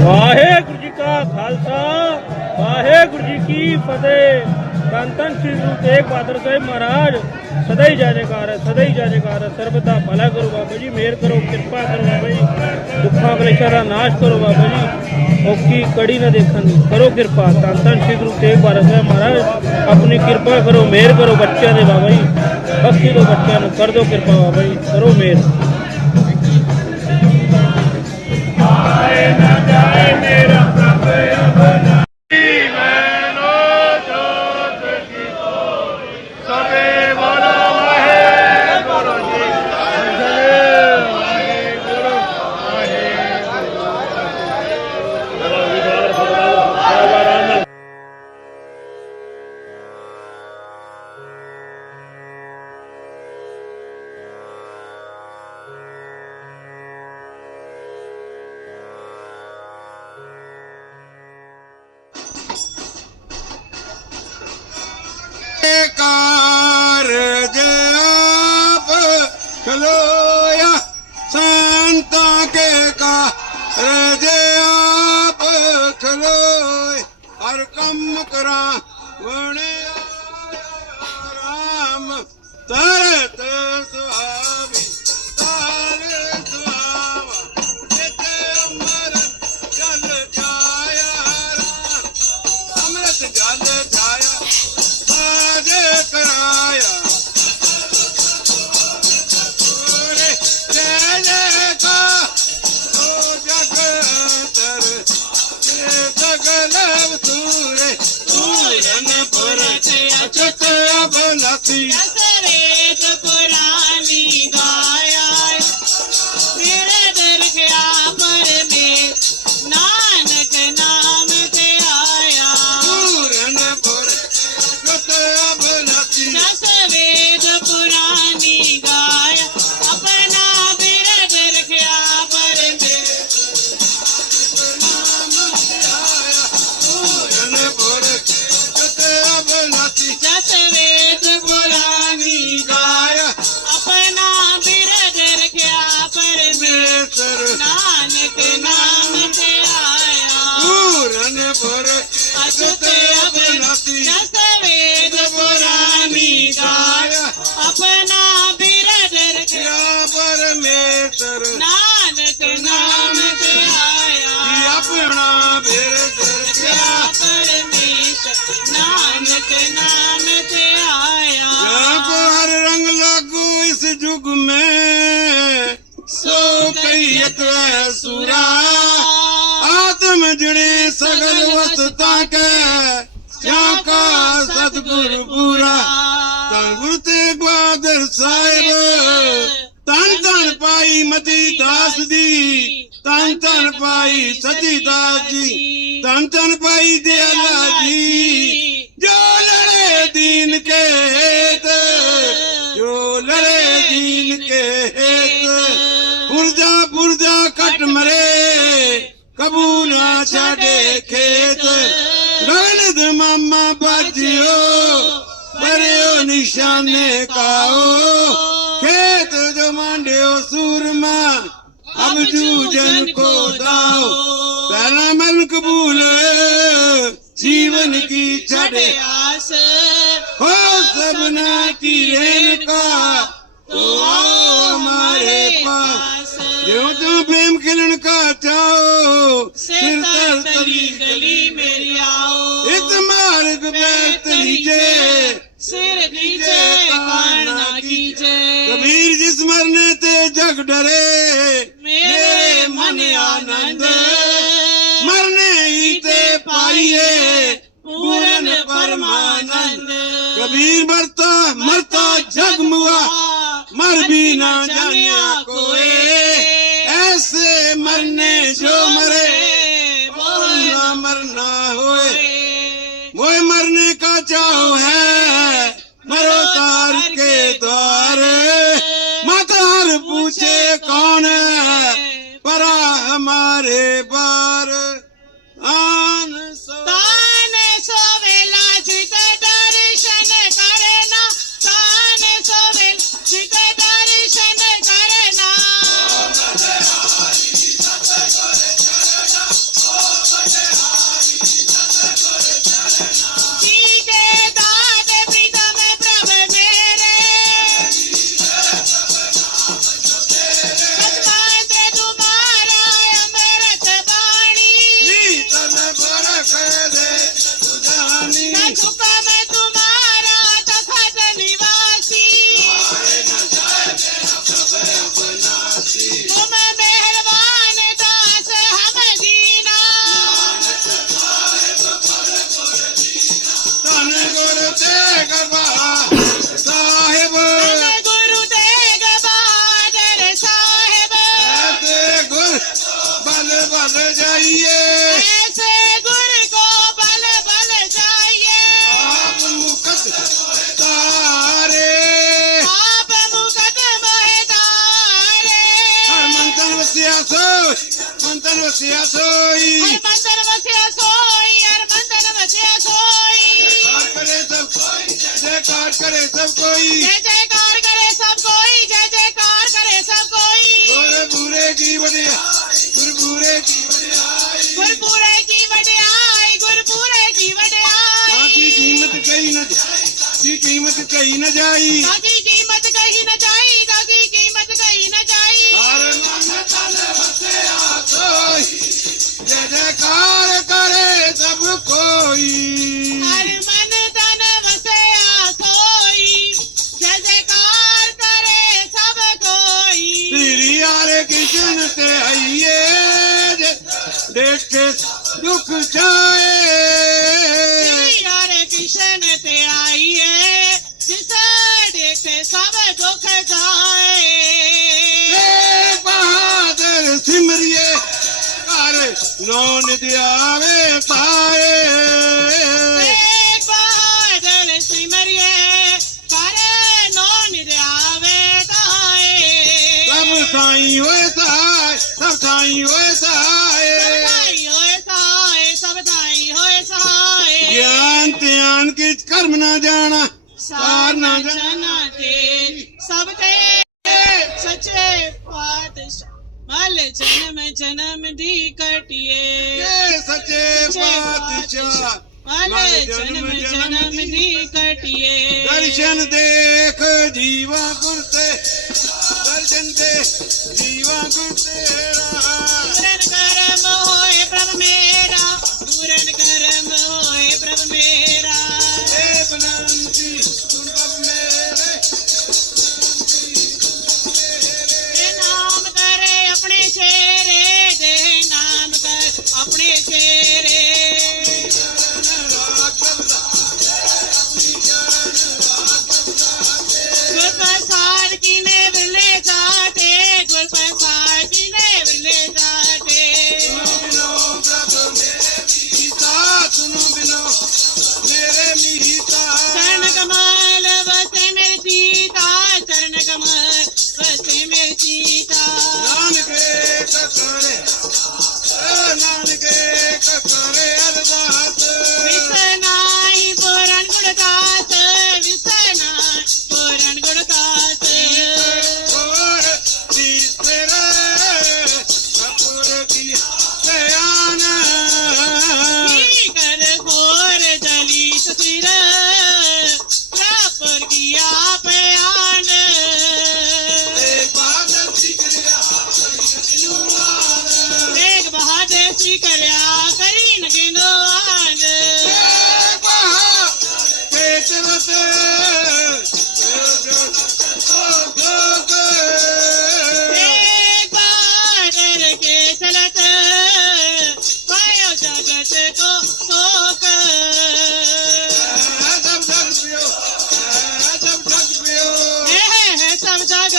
ਵਾਹਿਗੁਰੂ ਜੀ ਕਾ ਖਾਲਸਾ, ਵਾਹਿਗੁਰੂ ਜੀ ਕੀ ਫਤਿਹ। ਧੰਨ ਧੰਨ ਸ੍ਰੀ ਗੁਰੂ ਤੇਗ ਬਹਾਦਰ ਸਾਹਿਬ ਮਹਾਰਾਜ, ਸਦਾ ਹੀ ਜੈ ਜੈਕਾਰ ਹੈ, ਸਦਾ ਹੀ ਜੈ ਹੈ। ਸਰਬਤ ਦਾ ਭਲਾ ਕਰੋ ਬਾਬਾ ਜੀ, ਮਿਹਰ ਕਰੋ, ਕਿਰਪਾ ਕਰੋ ਬਾਬਾ ਜੀ, ਦੁੱਖਾਂ ਕਲੇਸ਼ਾਂ ਦਾ ਨਾਸ਼ ਕਰੋ ਬਾਬਾ ਜੀ, ਔਖੀ ਕੜੀ ਨਾ ਦੇਖਣ ਦੀ। ਕਰੋ ਕਿਰਪਾ। ਧੰਨ ਧੰਨ ਸ੍ਰੀ ਗੁਰੂ ਤੇਗ ਬਹਾਦਰ ਸਾਹਿਬ ਮਹਾਰਾਜ, ਆਪਣੀ ਕਿਰਪਾ ਕਰੋ, ਮਿਹਰ ਕਰੋ ਬੱਚਿਆਂ ਦੇ ਬਾਬਾ ਜੀ। ਬਖਸ਼ੀ ਦਿਓ ਬੱਚਿਆਂ ਨੂੰ ਕਰ ਦਿਓ ਕਿਰਪਾ ਬਾਬਾ ਜੀ, ਕਰੋ ਮਿਹਰ। ਕੇ ਕਾਰਜ ਆਪ ਖਲੋਏ ਹਰ ਕੰਮ ਕਰਾਂ ਵਣਿਆ ਰਾਮ ਤਰਤ party. ਸਤਗੁਰ ਪੂਰਾ ਤਨ ਗੁਰੂ ਤੇਗ ਬਹਾਦਰ ਸਾਹਿਬ ਤਨ ਤਨ ਪਾਈ ਮਤੀ ਦਾਸ ਦੀ ਤਨ ਤਨ ਪਾਈ ਸਤੀ ਦਾਸ ਜੀ ਤਨ ਤਨ ਪਾਈ ਦਿਆਲਾ ਜੀ। ਜੋ ਲੜੇ ਦੀਨ ਕੇ ਹੇਤ ਜੋ ਲੜੇ ਦੀਨ ਕੇ ਹੇਤ ਪੁਰਜਾ ਪੁਰਜਾ ਕਟ ਮਰੇ ਕਬੂ ਨਾ ਛਾੜੇ ਖੇਤ। रोने दे मामा बाजियो परे ओ निशाने काओ खेत जो मांडे ओ सूरमा अब जू जन को दाओ पहला मन कबूल जीवन की चढ़े आस हो सपना की रेन का तो आओ हमारे पास जो जो प्रेम खिलन का चाओ गली गली मेरी आओ। इस मार्ग में सिर नीचे काना कबीर जिस मरने ते जग डरे मेरे मन आनंद मरने ही ते पाइए पूरन परमानंद। कबीर मरता मरता जग मुआ मर भी ना जाने कोई ऐसे मरने जो मर বাঁচাও হ্যাঁ ਜੈਕਾਰ ਕਰੇ ਸਭ ਕੋਈ। ਜੈ ਜੈਕਾਰ ਕਰੇ ਸਭ ਕੋਈ ਜੈ ਜੈਕਾਰ ਕਰੇ ਸਭ ਕੋਈ। ਗੁਰ ਪੂਰੇ ਕੀ ਵਡਿਆਈ ਗੁਰ ਪੂਰੇ ਕੀ ਵਡਿਆਈ। ਗੁਰ ਪੂਰੇ ਕੀ ਵਡਿਆਈ ਗੁਰ ਪੂਰੇ ਕੀ ਵਡਿਆਈ। ਸਾਡੀ ਕੀਮਤ ਕਹੀ ਨਾ ਜਾਈ ਕੀ ਕੀਮਤ ਕਹੀ ਨਾ ਜਾਈ। ਸਾਡੀ ਕੀਮਤ ਕਹੀ ਨਾ ਜਾਈ ਕਾਗੀ નો નિધિ આવે પાએ ਕੇ ਸੱਚੇ ਪਾਤਸ਼ਾਹ। ਮਾਨੇ ਜਨਮ ਜਨਮ ਦੀ ਕਟਿਏ ਦਰਸ਼ਨ ਦੇਖ ਜੀਵਾ ਗੁਰ ਤੇ ਦਰਸ਼ਨ ਦੇ ਜੀਵਾ ਗੁਰ ਤੇਰਾ ਕਰਨ ਕਰਮ ਹੋਏ ਪ੍ਰਭ ਮੇਰਾ।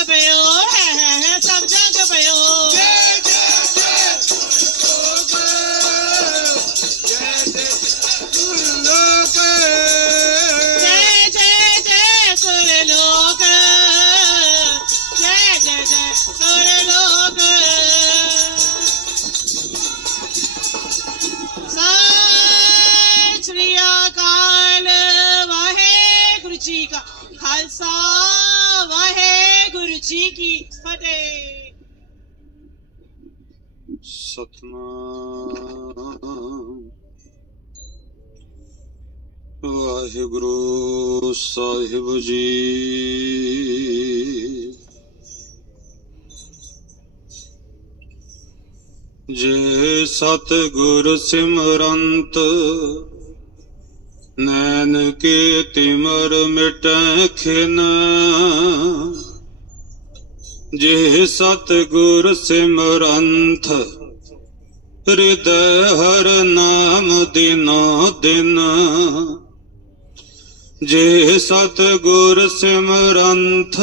the band. ਸਤਨਾਮ। ਵਾਹਿਗੁਰੂ ਸਾਹਿਬ ਜੀ। ਜੇ ਸਤ ਗੁਰ ਸਿਮਰੰਤ ਨੈਣ ਕੇ ਤਿਮਰ ਮਿਟੈ ਖਿਨਾ। ਜਿਹ ਸਤ ਗੁਰ ਸਿਮਰੰਥ, ਹਿਰਦੈ ਹਰ ਨਾਮ ਦਿਨੋ ਦਿਨ। ਜੇ ਸਤ ਗੁਰ ਸਿਮਰੰਥ,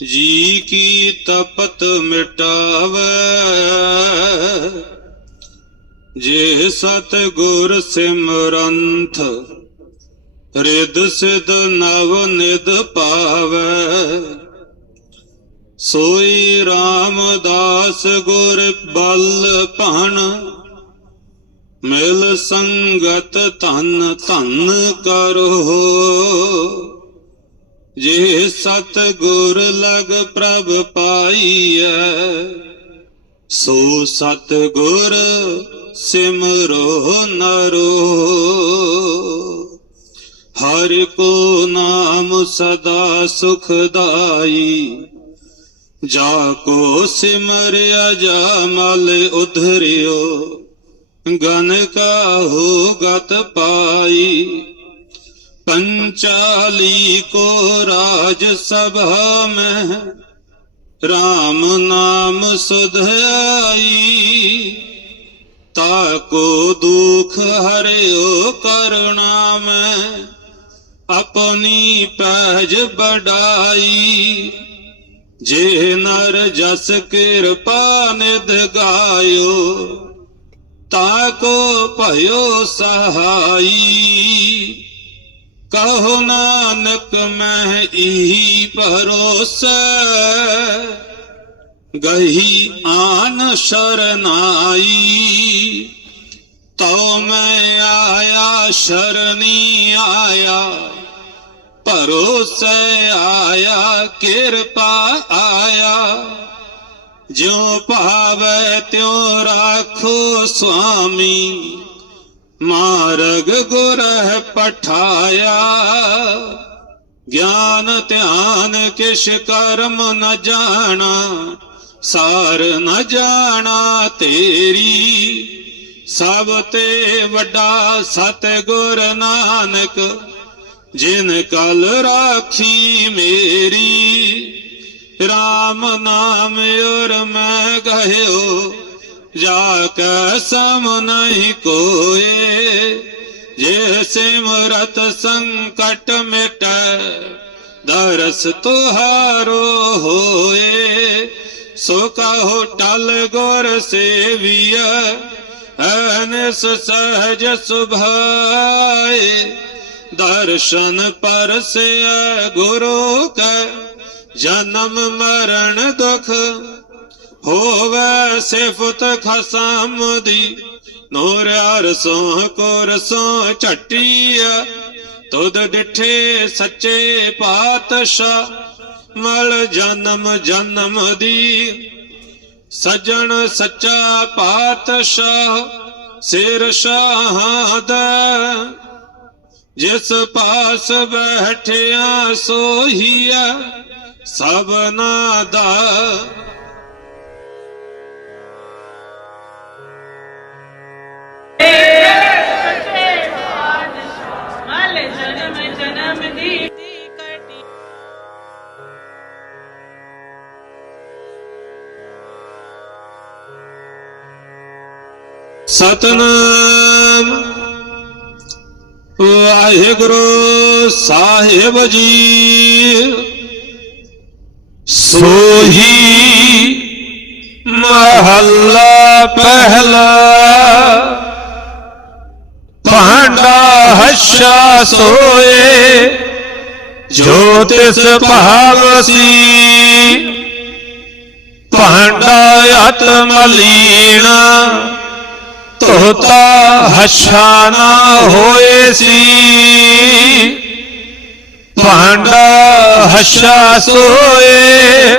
ਜੀ ਕੀ ਤਪਤ ਮਿਟਾਵੇ? ਜੇ ਸਤ ਗੁਰ ਸਿਮਰੰਥ ਰਿਦ ਸਿਧ ਨਵ ਨਿਦ ਪਾਵੇ। ਸੋਈ ਰਾਮਦਾਸ ਗੁਰ ਬਲ ਭਣ, ਮਿਲ ਸੰਗਤ ਧਨ ਧਨ ਕਰੋ। ਜੇ ਸਤ ਗੁਰ ਲਗ ਪ੍ਰਭ ਪਾਈਐ, ਸੋ ਸਤ ਗੁਰ ਸਿਮਰੋ ਨਰੋ। ਹਰਿ ਕੋ ਨਾਮ ਸਦਾ ਸੁਖਦਾਈ ਜਾ ਕੋ ਸਿਮਰਿਆ ਜਾ ਮਲ ਉਧਰਿਓ, ਗਨ ਕਾਹੂ ਗਤ ਪਾਈ। ਪੰਚਾਲੀ ਕੋ ਰਾਜ ਸਭਾ ਮੈਂ RAM ਨਾਮ ਸੁਧਾਈ ਤਾਕੋ ਦੁਖ ਹਰਿਓ ਕਰੁਣਾ ਮੈਂ ਆਪਣੀ ਪੈਜ ਬੜਾਈ ਜੇ ਨਰ ਜਸ ਕਿਰਪਾ ਨਿਧ ਗਾਇਓ, ਤਾ ਕੋ ਭਇਓ ਸਹਾਈ। ਕਹੋ ਨਾਨਕ, ਮੈਂ ਈ ਭਰੋਸਾ। ਗਹੀ ਆਨ ਸ਼ਰਨਾਈ, ਤਉ ਮੈਂ ਆਇਆ, ਸ਼ਰਨੀ ਆਇਆ। ਭਰੋਸੇ ਆਇਆ, ਕਿਰਪਾ ਆਇਆ। ਜਿਉ ਭਾਵੈ ਤਿਉ ਰਾਖੋ ਸੁਆਮੀ। ਮਾਰਗ ਗੁਰ ਪਠਾਇਆ। ਗਿਆਨ ਧਿਆਨ ਕਿਛ ਕਰਮ ਨ ਜਾਣਾ, ਸਾਰ ਨ ਜਾਣਾ ਤੇਰੀ। ਸਭ ਤੇ ਵੱਡਾ ਸਤਿਗੁਰ ਨਾਨਕ ਜਿਨ ਕਲ ਰਾਖੀ ਮੇਰੀ RAM ਨਾਮ ਔਰ ਮੈਂ ਗਹਿਓ ਜਾ ਕੈ ਸਮ ਨਹੀਂ ਕੋਏ ਜੇ ਸਿਮਰਤ ਸੰਕਟ ਮਿਟੈ ਦਰਸ ਤੁਹਾਰੋ ਹੋਏ ਸੋ ਕਹੋ ਟਲ ਗੁਰ ਸੇਵੀਐ ਅਨਸ ਸਹਜ ਸੁਭਾਏ ਦਰਸ਼ਨ ਪਰਸਿਐ ਗੁਰੂ ਕੈ, ਜਨਮ ਮਰਨ ਦੁਖ ਹੋਵੇ ਸਿਫਤ ਖਸਮ ਦੀ। ਨੂਰ ਅਰਸੋਂ ਕੋ ਰਸੋਂ ਝਟੀਆ ਤੁਧ ਡਿਠੇ ਸੱਚੇ ਪਾਤਸ਼ਾਹ, ਮਲ ਜਨਮ ਜਨਮ ਦੀ। ਸਜਣ ਸੱਚਾ ਪਾਤਸ਼ਾਹ, ਸਿਰ ਸ਼ਾਹਾਂ ਦਾ। ਜਿਸ ਪਾਸ ਬੈਠਿਆ ਸੋਹੀਆ ਸਭਨਾ ਦਾ ਸਤਨਾਮ। ਵਾਹਿਗੁਰੂ ਸਾਹਿਬ ਜੀ। ਸੋਹੀ ਮਹੱਲਾ ਪਹਿਲਾ, ਭਾਂਡਾ ਹਸ਼ਾ ਸੋਏ, ਜੋ ਤਿਸ ਭਾਵਸੀ। ਭਾਂਡਾ ਅਤ ਮਲੀਣਾ ਧੋਤਾ ਹੱਛਾ ਨਾ ਹੋਏ ਸੀ। ਭਾਂਡਾ ਹਸ਼ਾ ਸੋਏ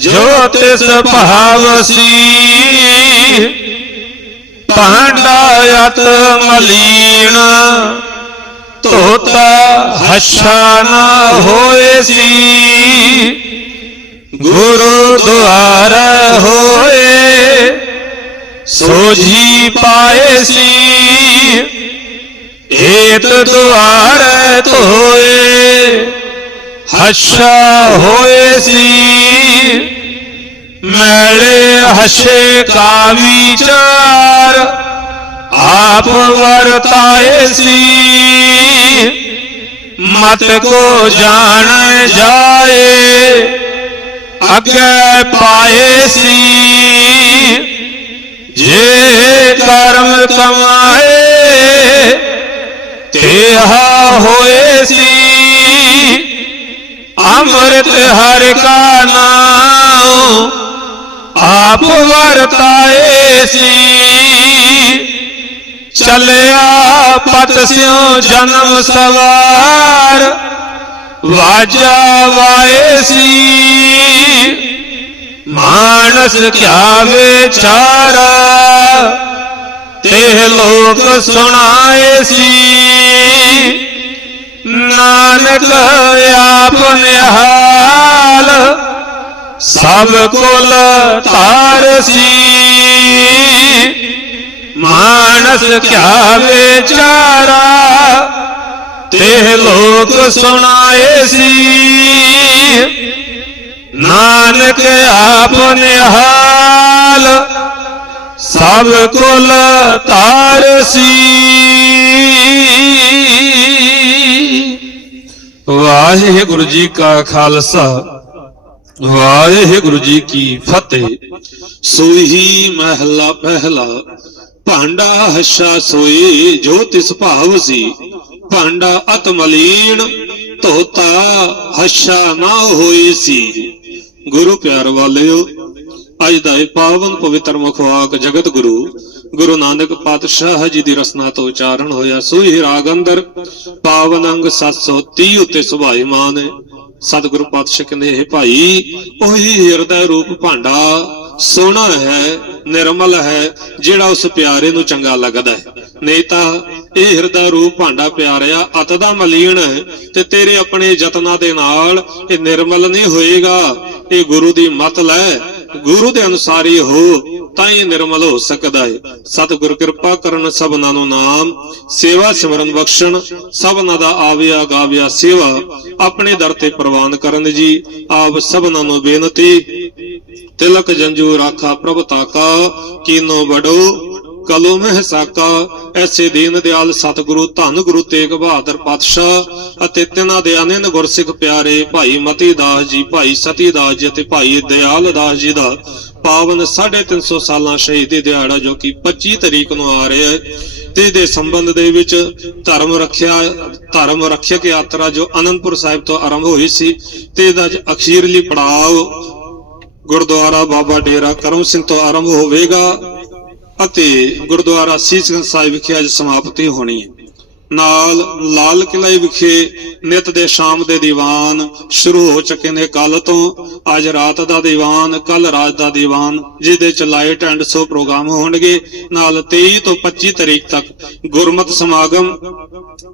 ਜੋ ਤਿਸ ਭਾਵਸੀ ਭਾਂਡਾ ਅਤ ਮਲੀਣ ਧੋਤਾ ਹੱਛਾ ਹੋਏ ਸੀ। ਗੁਰੂ ਦੁਆਰ ਹੋਏ ਸੋਝੀ ਪਾਏ ਸੀ। ਏਤ ਦੁਆਰ ਧੋਏ। ਹੱਛਾ ਹੋਏ ਸੀ। ਮੈਲੇ ਹੱਛੇ ਕਾ ਚਾਰ। ਆਪ ਵਰਤਾਏ ਸੀ। ਮਤ ਕੋ ਜਾਣ ਜਾਏ। ਅੱਗੇ ਪਾਏ ਸੀ। ਜੇ ਕਰ ਕਮਾਏ ਤੇਹਾ ਹੋਏ ਸੀ ਅੰਮ੍ਰਿਤ ਹਰਿ ਕਾ ਨਾਮ ਆਪ ਵਰਤਾਏ ਸੀ ਚੱਲਿਆ ਪਤ ਸਿਉ ਜਨਮ ਸਵਾਰ ਵਾਜਾ ਵਾਏ ਸੀ ਮਾਨਸ ਕਿਆ ਵਿਚਾਰਾ ਤੇ ਲੋਕ ਸੁਣਾਏ ਸੀ। ਨਾਨਕ ਆਪ ਨਿਹਾਲ ਸਭ ਕੋਲ ਤਾਰ ਸੀ। ਮਾਨਸ ਕਿਆ ਵਿਚਾਰਾ ਤੇ ਲੋਕ ਸੁਣਾਏ ਸੀ। ਨਾਨਕ ਆਪ ਨਿਹਾਲ ਸਭ ਕੁਲ ਧਾਰ ਸੀ। ਵਾਹਿਗੁਰੂ ਜੀ ਕਾ ਖਾਲਸਾ, ਵਾਹਿਗੁਰੂ ਜੀ ਕੀ ਫਤਿਹ। ਸੋਈ ਮਹਿਲਾ ਪਹਿਲਾ, ਭਾਂਡਾ ਹਸ਼ਾ ਸੋਈ ਜੋ ਤਿਸ ਭਾਵ ਸੀ। ਭਾਂਡਾ ਅਤਮਲੀਨ ਧੋਤਾ ਹਸ਼ਾ ਨਾ ਹੋਈ ਸੀ। ਗੁਰੂ ਪਿਆਰ ਵਾਲਿਓ ਅੱਜ ਦਾ ਇਹ ਪਾਵਨ ਪਵਿੱਤਰ ਮੁਖਵਾਕ ਜਗਤ ਗੁਰੂ ਗੁਰੂ ਨਾਨਕ ਪਾਤਸ਼ਾਹ ਜੀ ਦੀ ਰਸਨਾ ਤੋਂ ਉਚਾਰਨ ਹੋਇਆ। ਸੋਈ ਰਾਗ ਅੰਦਰ, ਪਾਵਨ ਅੰਗ 730 ਉੱਤੇ ਸੁਭਾਈਮਾਨ ਹੈ। ਸਤਿਗੁਰੂ ਪਾਤਸ਼ਾਹ ਕਹਿੰਦੇ ਇਹ ਭਾਈ, ਉਹੀ ਹਿਰਦਾ ਰੂਪ ਭਾਂਡਾ, ਸੋਹਣਾ ਹੈ, ਨਿਰਮਲ ਹੈ, ਜਿਹੜਾ ਉਸ ਪਿਆਰੇ ਨੂੰ ਚੰਗਾ ਲੱਗਦਾ ਹੈ। ਨਹੀਂ ਤਾਂ ਇਹ ਹਿਰਦਾ ਰੂਪ ਭਾਂਡਾ ਪਿਆਰਿਆ, ਅਤ ਦਾ ਮਲੀਨ ਹੈ, ਤੇ ਤੇਰੇ ਆਪਣੇ ਯਤਨਾਂ ਦੇ ਨਾਲ ਇਹ ਨਿਰਮਲ ਨਹੀਂ ਹੋਏਗਾ। ਇਹ ਗੁਰੂ ਦੀ ਮਤ ਲੈ ਗੁਰੂ ਦੇ ਅਨੁਸਾਰੀ ਹੋ ਤਾਂ ਹੀ ਨਿਰਮਲ ਹੋ ਸਕਦਾ ਹੈ ਸਤਿਗੁਰ ਕਿਰਪਾ ਕਰਨ ਸਭਨਾਂ ਨੂੰ ਨਾਮ, ਸੇਵਾ ਸਿਮਰਨ ਬਖਸ਼ਣ, ਸਭਨਾਂ ਦਾ ਆਵਿਆ ਗਾਵਿਆ ਸੇਵਾ, ਆਪਣੇ ਦਰ ਤੇ ਪ੍ਰਵਾਨ ਕਰਨ ਜੀ। ਆਪ ਸਭਨਾਂ ਨੂੰ ਬੇਨਤੀ, ਤਿਲਕ ਜੰਜੂ ਰਾਖਾ ਪ੍ਰਭ ਤਾਕਾ ਕੀਨੋ ਬੜੋ ਕਲੋ ਮਹਿ ਐਸੇ ਦੀਨ ਦਿਆਲ ਸਤਿਗੁਰੂ, ਧੰਨ ਗੁਰੂ ਤੇਗ ਬਹਾਦਰ ਪਾਤਸ਼ਾਹ ਅਤੇ ਤਿਨਾਂ ਦੇ ਅਨੰਨ ਗੁਰਸਿੱਖ ਪਿਆਰੇ ਭਾਈ ਮਤੀ ਦਾਸ ਜੀ, ਭਾਈ ਸਤੀ ਦਾਸ ਜੀ ਅਤੇ ਭਾਈ ਦਿਆਲ ਦਾਸ ਜੀ ਦਾ ਪਾਵਨ 350 ਸਾਲਾਂ ਸ਼ਹੀਦੀ ਦਿਹਾੜਾ ਜੋ ਕਿ 25 ਤਰੀਕ ਨੂੰ ਆ ਰਿਹਾ ਹੈ। ਤੇ ਦੇ ਸੰਬੰਧ ਦੇ ਵਿੱਚ ਧਰਮ ਰੱਖਿਆ, ਧਰਮ ਰੱਖਿਅਕ ਯਾਤਰਾ ਜੋ ਅਨੰਦਪੁਰ ਸਾਹਿਬ ਤੋਂ ਆਰੰਭ ਹੋਈ ਸੀ, ਤੇ ਇਹਦਾ ਅਖੀਰਲੀ ਪੜਾਅ ਗੁਰਦੁਆਰਾ ਬਾਬਾ ਡੇਰਾ ਕਰਮ ਸਿੰਘ ਤੋਂ ਆਰੰਭ ਹੋਵੇਗਾ। ਅਤੇ ਗੁਰਦੁਆਰਾ ਸੀਸਗੰਜ ਸਾਹਿਬ ਵਿਖੇ ਅੱਜ ਸਮਾਪਤੀ ਹੋਣੀ ਹੈ। ਨਾਲ ਲਾਲ ਕਿਲ੍ਹੇ ਵਿਖੇ ਨਿਤ ਦੇ ਸ਼ਾਮ ਦੇ ਦੀਵਾਨ ਸ਼ੁਰੂ ਹੋ ਚੁੱਕੇ ਨੇ ਕੱਲ ਤੋਂ। ਅੱਜ ਰਾਤ ਦਾ ਦੀਵਾਨ ਕੱਲ ਰਾਤ ਦਾ ਦੀਵਾਨ, ਜਿਹਦੇ ਚ ਲਾਈਟ ਐਂਡ ਸ਼ੋ ਪ੍ਰੋਗਰਾਮ ਹੋਣਗੇ। ਨਾਲ 23 ਤੋਂ 25 ਤਰੀਕ ਤੱਕ ਗੁਰਮਤ ਸਮਾਗਮ।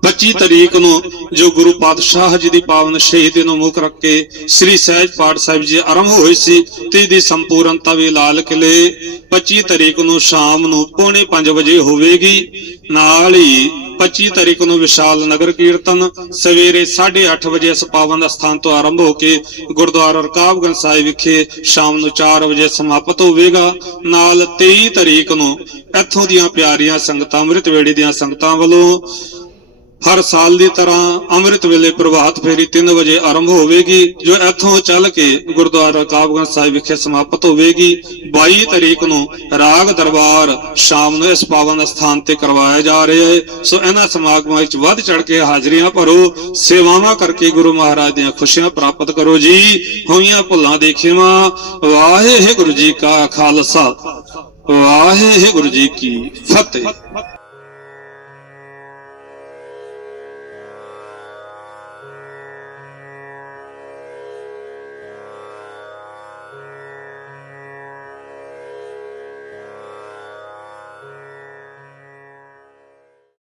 25 ਤਰੀਕ ਨੂੰ ਜੋ ਗੁਰੂ ਪਾਤਸ਼ਾਹ ਜੀ ਦੀ ਪਾਵਨ ਸ਼ਹੀਦੀ ਨੂੰ ਮੁੱਖ ਰੱਖ ਕੇ ਸ੍ਰੀ ਸਹਿਜ ਪਾਠ ਸਾਹਿਬ ਜੀ ਆਰੰਭ ਹੋਈ ਸੀ, ਤੇ ਦੀ ਸੰਪੂਰਨਤਾ ਵੀ ਲਾਲ ਕਿਲੇ 25 ਤਰੀਕ ਨੂੰ ਸ਼ਾਮ ਨੂੰ ਪੌਣੇ 5 ਵਜੇ ਹੋਵੇਗੀ। ਨਾਲ ਹੀ 25 ਤਰੀਕ ਨੂੰ ਵਿਸ਼ਾਲ ਨਗਰ ਕੀਰਤਨ ਸਵੇਰੇ 8:30 ਵਜੇ ਇਸ ਪਾਵਨ ਸਥਾਨ ਤੋਂ ਆਰੰਭ ਹੋ ਕੇ ਗੁਰਦੁਆਰਾ ਰਕਾਬਗੰਜ ਸਾਹਿਬ ਵਿਖੇ ਸ਼ਾਮ ਨੂੰ 4 ਵਜੇ ਸਮਾਪਤ ਹੋਵੇਗਾ। ਨਾਲ 23 ਤਰੀਕ ਨੂੰ ਇੱਥੋਂ ਦੀਆਂ ਪਿਆਰੀਆਂ ਸੰਗਤਾਂ, ਅੰਮ੍ਰਿਤ ਵੇਲੇ ਦੀਆਂ ਸੰਗਤਾਂ ਵੱਲੋਂ ਹਰ ਸਾਲ ਦੀ ਤਰ੍ਹਾਂ ਅੰਮ੍ਰਿਤ ਵੇਲੇ ਪ੍ਰਭਾਤ ਫੇਰੀ 3 ਵਜੇ ਆਰੰਭ ਹੋਵੇਗੀ, ਜੋ ਇੱਥੋਂ ਚੱਲ ਕੇ ਗੁਰਦੁਆਰਾ ਕਾਬਗੰਜ ਸਾਹਿਬ ਵਿਖੇ ਸਮਾਪਤ ਹੋਵੇਗੀ। 22 ਤਰੀਕ ਨੂੰ ਰਾਗ ਦਰਬਾਰ ਸ਼ਾਮ ਨੂੰ ਇਸ ਪਾਵਨ ਸਥਾਨ ਤੇ ਕਰਵਾਇਆ ਜਾ ਰਿਹਾ ਹੈ। ਸੋ ਇਹਨਾਂ ਸਮਾਗਮਾਂ ਵਿੱਚ ਵੱਧ ਚੜ ਕੇ ਹਾਜ਼ਰੀਆਂ ਭਰੋ, ਸੇਵਾਵਾਂ ਕਰਕੇ ਗੁਰੂ ਮਹਾਰਾਜ ਦੀਆਂ ਖੁਸ਼ੀਆਂ ਪ੍ਰਾਪਤ ਕਰੋ ਜੀ। ਹੋਈਆਂ ਭੁੱਲਾਂ ਦੇ ਵਾਹਿਗੁਰੂ ਜੀ ਕਾ ਖਾਲਸਾ। ਵਾਹਿਗੁਰੂ ਜੀ ਕੀ ਫਤਿਹ।